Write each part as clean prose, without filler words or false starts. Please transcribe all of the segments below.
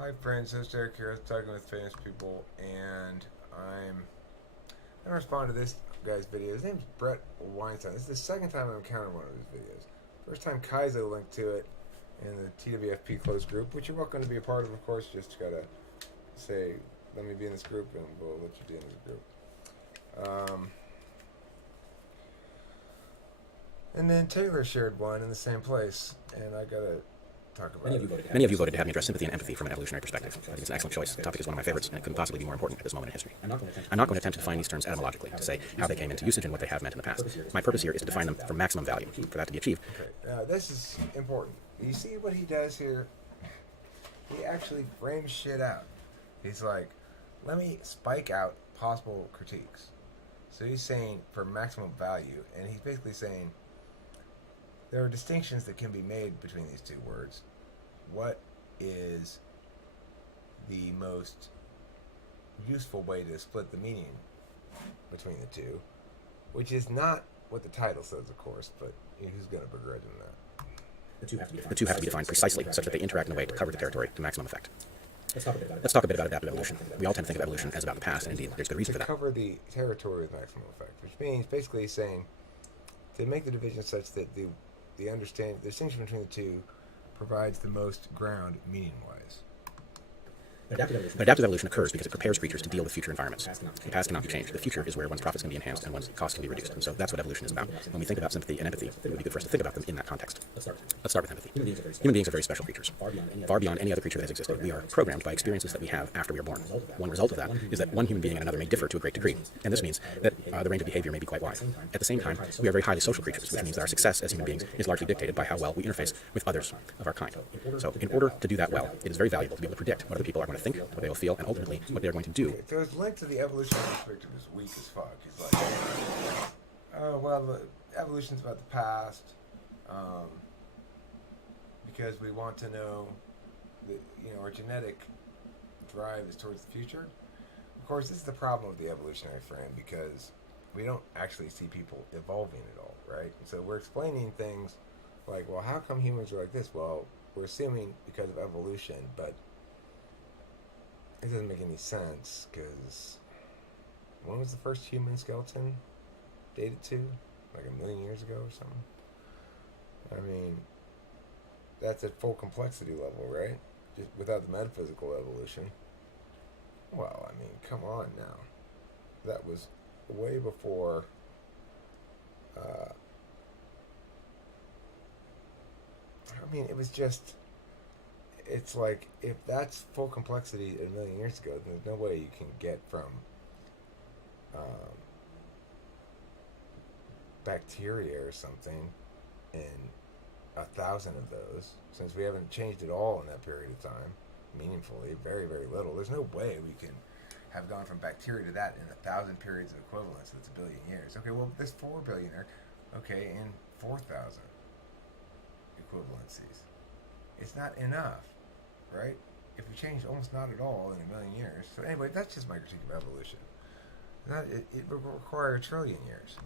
Hi friends, host Eric here, talking with famous people, and I'm gonna respond to this guy's video. His name's Bret Weinstein. This is the second time I've encountered one of his videos. First time Kaizo linked to it in the TwFP closed group, which you're welcome to be a part of course. Just gotta say, let me be in this group, and we'll let you be in this group. And then Taylor shared one in the same place, and I gotta talk about it. Many of you voted to have me address sympathy and empathy from an evolutionary perspective. I think it's an excellent choice. The topic is one of my favorites, and it couldn't possibly be more important at this moment in history. I'm not going to attempt to define these terms etymologically, to say how they came into usage and what they have meant in the past. My purpose here is to define them for maximum value. For that to be achieved, Okay, now this is important. You see what he does here? He actually frames shit out. He's like, let me spike out possible critiques. So he's saying for maximum value, and he's basically saying there are distinctions that can be made between these two words. What is the most useful way to split the meaning between the two? Which is not what the title says, of course, but who's going to begrudge him that? the two have to be defined precisely such that they interact in a way to cover the territory to maximum effect. Let's talk a bit about adaptive evolution. We all tend to think of evolution as about the past, and indeed, there's good reason for that. Cover the territory with maximum effect, which means basically saying to make the division such that the distinction between the two provides the most ground meaning-wise. Adaptive evolution occurs because it prepares creatures to deal with future environments. The past cannot be changed. The future is where one's profits can be enhanced and one's costs can be reduced. And so that's what evolution is about. When we think about sympathy and empathy, it would be good for us to think about them in that context. Let's start with empathy. Human beings are very special creatures. Far beyond any other creature that has existed, we are programmed by experiences that we have after we are born. One result of that is that one human being and another may differ to a great degree. And this means that the range of behavior may be quite wide. At the same time, we are very highly social creatures, which means that our success as human beings is largely dictated by how well we interface with others of our kind. So in order to do that well, it is very valuable to be able to predict what other people are going to think, what they will feel, and ultimately what they're going to do. So his link to the evolutionary perspective is weak as fuck. He's like, oh, well, the evolution's about the past, because we want to know that, our genetic drive is towards the future. Of course, this is the problem with the evolutionary frame, because we don't actually see people evolving at all, right? And so we're explaining things like, well, how come humans are like this? Well, we're assuming because of evolution, but it doesn't make any sense, because when was the first human skeleton dated to? Like 1,000,000 years ago or something? I mean, that's at full complexity level, right? Just without the metaphysical evolution. Well, I mean, come on now. That was way before it was just, it's like, if that's full complexity 1,000,000 years ago, then there's no way you can get from bacteria or something in 1,000 of those, since we haven't changed at all in that period of time, meaningfully, very, very little. There's no way we can have gone from bacteria to that in 1,000 periods of equivalence. That's 1,000,000,000 years. Okay, well, there's 4 billion there. Okay, in 4,000 equivalencies. It's not enough, right? If we change almost not at all in 1,000,000 years. So anyway, that's just my critique of evolution. It would require 1,000,000,000,000 years.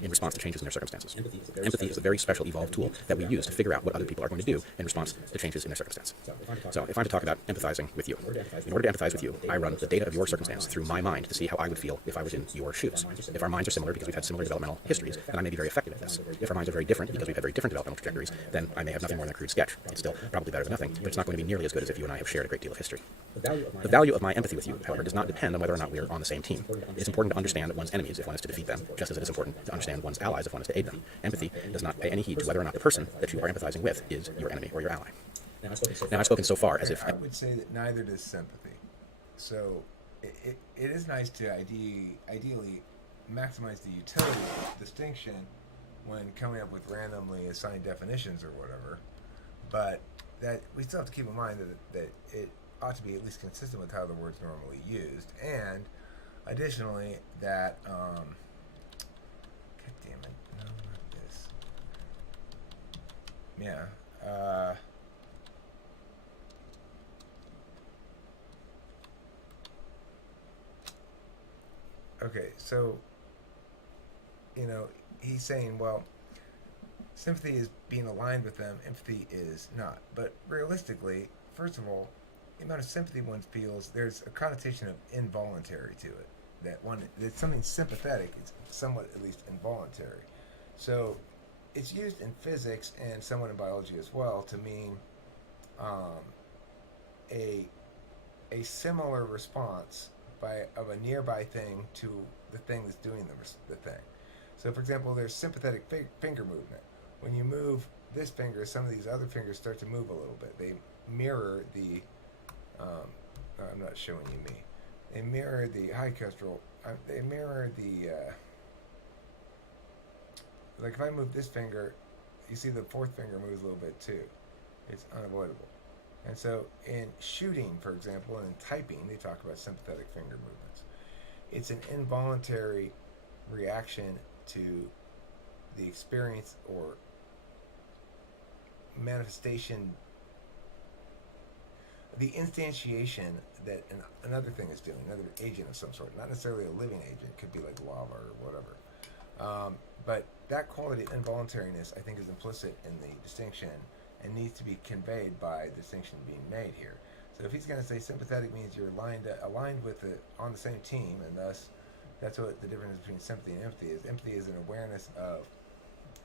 In response to changes in their circumstances. Empathy is a very special evolved tool that we use to figure out what other people are going to do in response to changes in their circumstance. So if I'm to talk about empathizing with you, in order to empathize with you, I run the data of your circumstance through my mind to see how I would feel if I was in your shoes. If our minds are similar because we've had similar developmental histories, then I may be very effective at this. If our minds are very different because we've had very different developmental trajectories, then I may have nothing more than a crude sketch. It's still probably better than nothing, but it's not going to be nearly as good as if you and I have shared a great deal of history. The value of my empathy with you, however, does not depend on whether or not we are on the same team. It's important to understand one's enemies if one is to defeat them, just as it is important to understand one's allies if one is to aid them. Empathy does not pay any heed to whether or not the person that you are empathizing with is your enemy or your ally. Now, I've spoken so far as if I would say that neither does sympathy. So it is nice to ideally maximize the utility distinction when coming up with randomly assigned definitions or whatever, but that we still have to keep in mind that it ought to be at least consistent with how the word's normally used, and additionally that God damn it, no, not this. Yeah. Okay, so he's saying, well, sympathy is being aligned with them, empathy is not. But realistically, first of all, the amount of sympathy one feels, there's a connotation of involuntary to it. That something sympathetic is somewhat at least involuntary. So it's used in physics and somewhat in biology as well to mean um, a a similar response of a nearby thing to the thing that's doing the thing. So, for example, there's sympathetic finger movement. When you move this finger, some of these other fingers start to move a little bit. They mirror the. I'm not showing you me. They mirror the high kestrel. They mirror the. Like if I move this finger, you see the fourth finger moves a little bit too. It's unavoidable. And so in shooting, for example, and in typing, they talk about sympathetic finger movements. It's an involuntary reaction to the experience or manifestation, the instantiation that another thing is doing, another agent of some sort, not necessarily a living agent, could be like lava or whatever. But that quality of involuntariness, I think, is implicit in the distinction and needs to be conveyed by distinction being made here. So if he's going to say sympathetic means you're aligned with on the same team, and thus that's what the difference between sympathy and empathy is. Empathy is an awareness of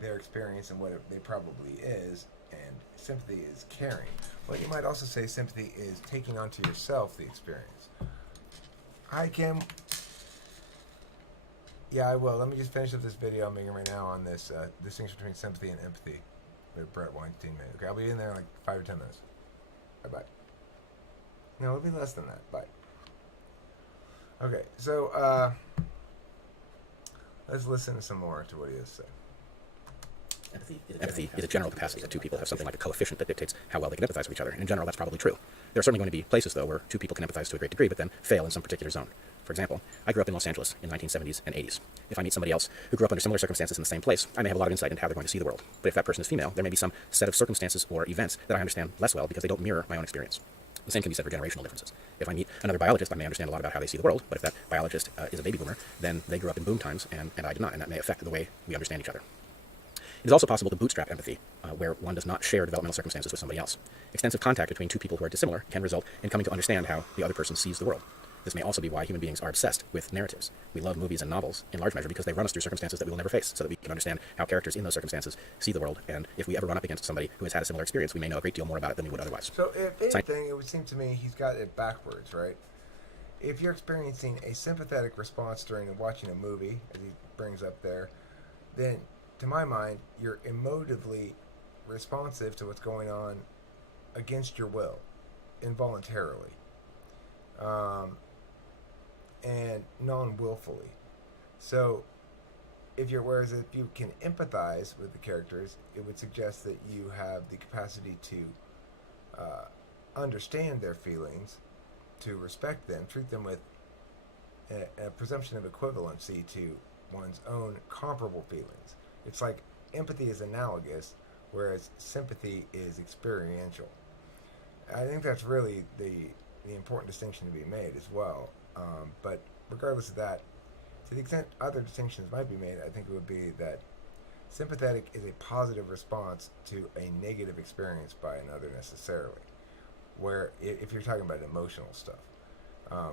their experience and what they probably is, and sympathy is caring. But you might also say sympathy is taking onto yourself the experience. Hi, Kim. Yeah, I will. Let me just finish up this video I'm making right now on this distinction between sympathy and empathy that Bret Weinstein made. Okay, I'll be in there in like 5 or 10 minutes. Bye-bye. No, it'll be less than that. Bye. Okay, so let's listen to some more to what he has to say. Empathy is a general capacity that two people have something like a coefficient that dictates how well they can empathize with each other. In general, that's probably true. There are certainly going to be places, though, where two people can empathize to a great degree, but then fail in some particular zone. For example, I grew up in Los Angeles in the 1970s and 80s. If I meet somebody else who grew up under similar circumstances in the same place, I may have a lot of insight into how they're going to see the world. But if that person is female, there may be some set of circumstances or events that I understand less well because they don't mirror my own experience. The same can be said for generational differences. If I meet another biologist, I may understand a lot about how they see the world, but if that biologist is a baby boomer, then they grew up in boom times and I did not, and that may affect the way we understand each other. It is also possible to bootstrap empathy, where one does not share developmental circumstances with somebody else. Extensive contact between two people who are dissimilar can result in coming to understand how the other person sees the world. This may also be why human beings are obsessed with narratives. We love movies and novels in large measure because they run us through circumstances that we will never face, so that we can understand how characters in those circumstances see the world, and if we ever run up against somebody who has had a similar experience, we may know a great deal more about it than we would otherwise. So if anything, it would seem to me he's got it backwards, right? If you're experiencing a sympathetic response during watching a movie, as he brings up there, then to my mind, you're emotively responsive to what's going on against your will, involuntarily, and non-willfully. So, whereas if you can empathize with the characters, it would suggest that you have the capacity to understand their feelings, to respect them, treat them with a presumption of equivalency to one's own comparable feelings. It's like empathy is analogous, whereas sympathy is experiential. I think that's really the important distinction to be made as well. But regardless of that, to the extent other distinctions might be made, I think it would be that sympathetic is a positive response to a negative experience by another necessarily, where if you're talking about emotional stuff.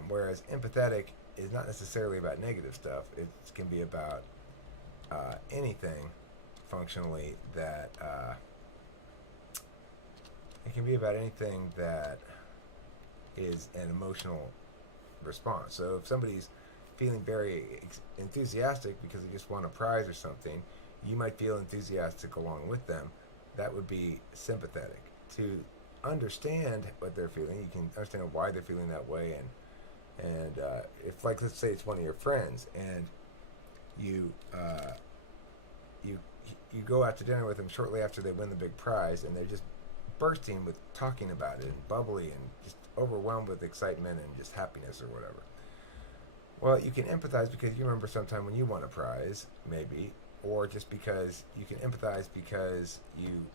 Whereas empathetic is not necessarily about negative stuff. It can be about anything functionally that it can be about anything that is an emotional response. So if somebody's feeling very enthusiastic because they just won a prize or something, you might feel enthusiastic along with them. That would be sympathetic. To understand what they're feeling, you can understand why they're feeling that way, and if, like, let's say it's one of your friends and you go out to dinner with them shortly after they win the big prize, and they're just bursting with talking about it and bubbly and just overwhelmed with excitement and just happiness or whatever. Well, you can empathize because you remember sometime when you won a prize, maybe, or just because you can empathize because you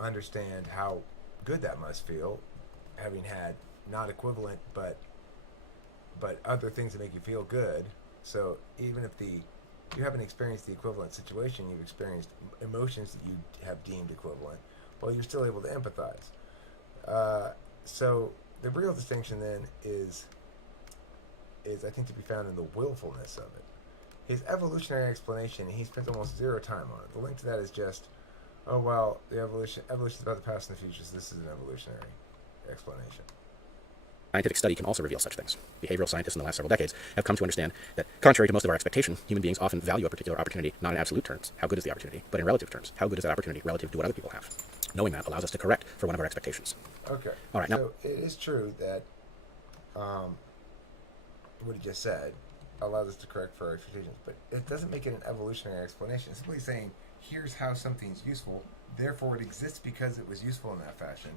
understand how good that must feel, having had not equivalent but other things that make you feel good. So even if you haven't experienced the equivalent situation, you've experienced emotions that you have deemed equivalent, well, you're still able to empathize. So the real distinction then is I think to be found in the willfulness of it. His evolutionary explanation, he spent almost zero time on it. The link to that is just, oh well, the evolution is about the past and the future, so this is an evolutionary explanation. Scientific study can also reveal such things. Behavioral scientists in the last several decades have come to understand that, contrary to most of our expectation, human beings often value a particular opportunity not in absolute terms, how good is the opportunity, but in relative terms, how good is that opportunity relative to what other people have. Knowing that allows us to correct for one of our expectations. Okay. All right, so now, it is true that what he just said allows us to correct for our expectations, but it doesn't make it an evolutionary explanation. It's simply saying, here's how something's useful, therefore it exists because it was useful in that fashion,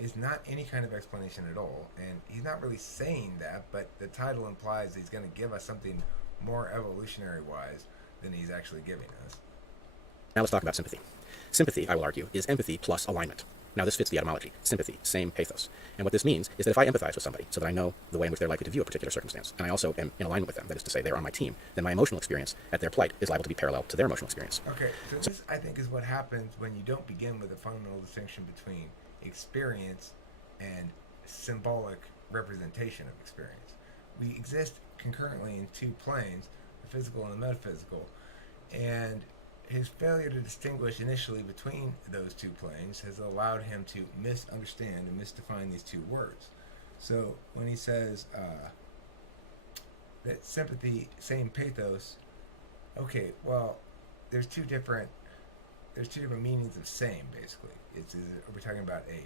is not any kind of explanation at all. And he's not really saying that, but the title implies that he's going to give us something more evolutionary-wise than he's actually giving us. now let's talk about sympathy. Sympathy, I will argue, is empathy plus alignment. Now this fits the etymology. Sympathy, same pathos. And what this means is that if I empathize with somebody so that I know the way in which they're likely to view a particular circumstance, and I also am in alignment with them, that is to say they're on my team, then my emotional experience at their plight is liable to be parallel to their emotional experience. Okay, so this, I think, is what happens when you don't begin with a fundamental distinction between experience and symbolic representation of experience. We exist concurrently in two planes, the physical and the metaphysical, and his failure to distinguish initially between those two planes has allowed him to misunderstand and misdefine these two words. So when he says that sympathy, same pathos, okay, well, there's two different meanings of same, basically. Are we talking about a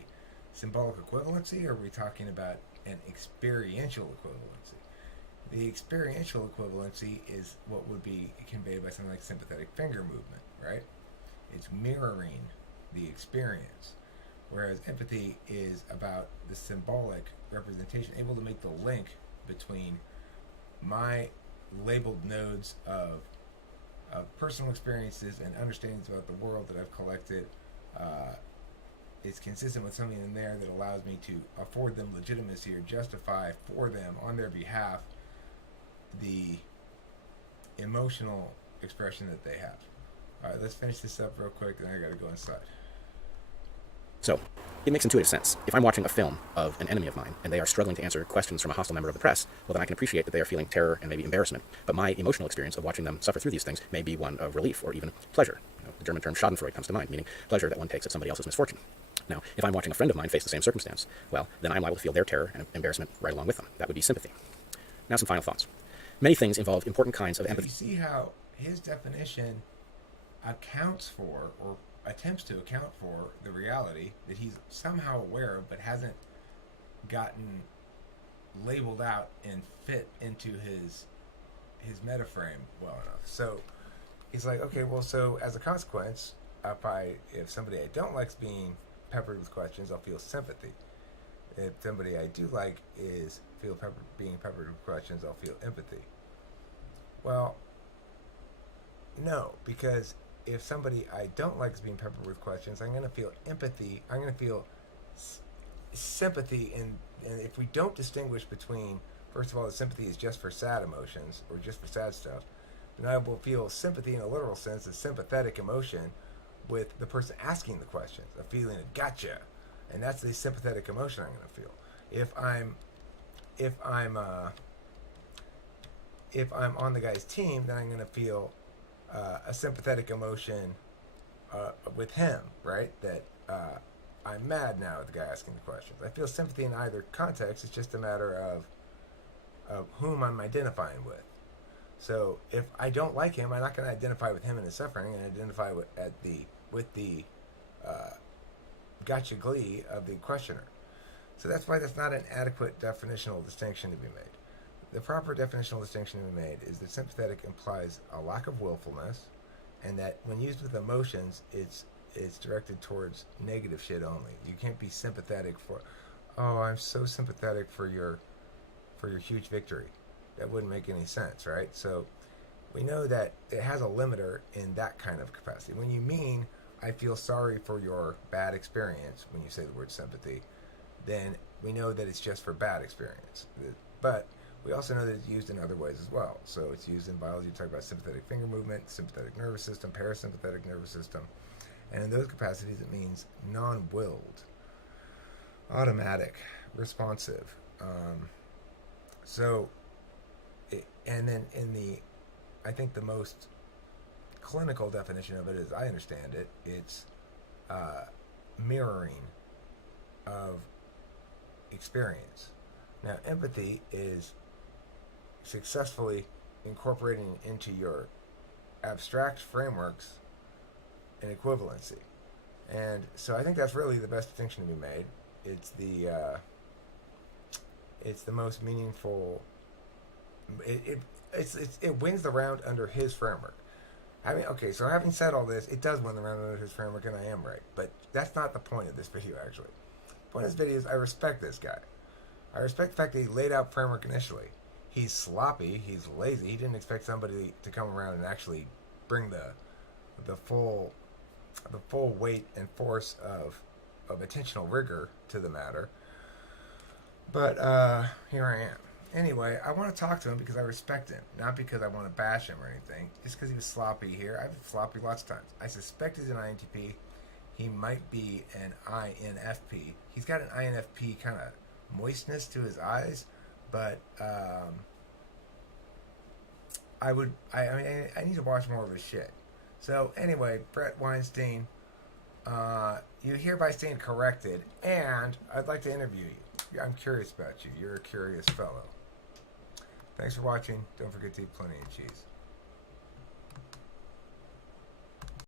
symbolic equivalency, or are we talking about an experiential equivalency? The experiential equivalency is what would be conveyed by something like sympathetic finger movement, right? It's mirroring the experience, whereas empathy is about the symbolic representation, able to make the link between my labeled nodes of personal experiences and understandings about the world that I've collected. It's consistent with something in there that allows me to afford them legitimacy or justify for them on their behalf the emotional expression that they have. All right, let's finish this up real quick, then I gotta go inside. So, it makes intuitive sense. If I'm watching a film of an enemy of mine and they are struggling to answer questions from a hostile member of the press, well, then I can appreciate that they are feeling terror and maybe embarrassment. But my emotional experience of watching them suffer through these things may be one of relief or even pleasure. The German term Schadenfreude comes to mind, meaning pleasure that one takes at somebody else's misfortune. Now, if I'm watching a friend of mine face the same circumstance, well, then I'm liable to feel their terror and embarrassment right along with them. That would be sympathy. Now, some final thoughts. Many things involve important kinds of empathy. You see how his definition accounts for, or attempts to account for, the reality that he's somehow aware of but hasn't gotten labeled out and fit into his metaframe well enough. So he's like, okay, well, so as a consequence, if somebody I don't like is being peppered with questions, I'll feel sympathy. If somebody I do like is being peppered with questions, I'll feel empathy. Well, no, because if somebody I don't like is being peppered with questions, I'm going to feel empathy. I'm going to feel sympathy. And if we don't distinguish between, first of all, the sympathy is just for sad emotions or just for sad stuff, then I will feel sympathy in a literal sense, a sympathetic emotion with the person asking the questions, a feeling of gotcha. And that's the sympathetic emotion I'm going to feel. If I'm on the guy's team, then I'm going to feel a sympathetic emotion with him, right? That I'm mad now at the guy asking the questions. I feel sympathy in either context. It's just a matter of whom I'm identifying with. So if I don't like him, I'm not going to identify with him in his suffering. I'm going to identify with the gotcha glee of the questioner. So that's why that's not an adequate definitional distinction to be made. The proper definitional distinction to be made is that sympathetic implies a lack of willfulness, and that when used with emotions, it's directed towards negative shit only. You can't be sympathetic for, oh, I'm so sympathetic for your huge victory. That wouldn't make any sense, right? So we know that it has a limiter in that kind of capacity. When you mean, I feel sorry for your bad experience, when you say the word sympathy, then we know that it's just for bad experience. But we also know that it's used in other ways as well. So it's used in biology to talk about sympathetic finger movement, sympathetic nervous system, parasympathetic nervous system. And in those capacities, it means non-willed, automatic, responsive. So, and then I think the most clinical definition of it, as I understand it, it's mirroring of experience. Now, empathy is successfully incorporating into your abstract frameworks an equivalency. And so I think that's really the best distinction to be made. It's the most meaningful. It wins the round under his framework. I mean, okay, so having said all this, it does win the round under his framework, and I am right. But that's not the point of this video, actually. The point of this video is I respect this guy. I respect the fact that he laid out framework initially. He's sloppy, he's lazy. He didn't expect somebody to come around and actually bring the full weight and force of attentional rigor to the matter. But here I am. Anyway, I want to talk to him because I respect him, not because I want to bash him or anything. Just because he was sloppy here. I've been sloppy lots of times. I suspect he's an INTP. He might be an INFP. He's got an INFP kind of moistness to his eyes, but I need to watch more of his shit. So anyway, Bret Weinstein, you hereby stand corrected, and I'd like to interview you. I'm curious about you. You're a curious fellow. Thanks for watching. Don't forget to eat plenty of cheese.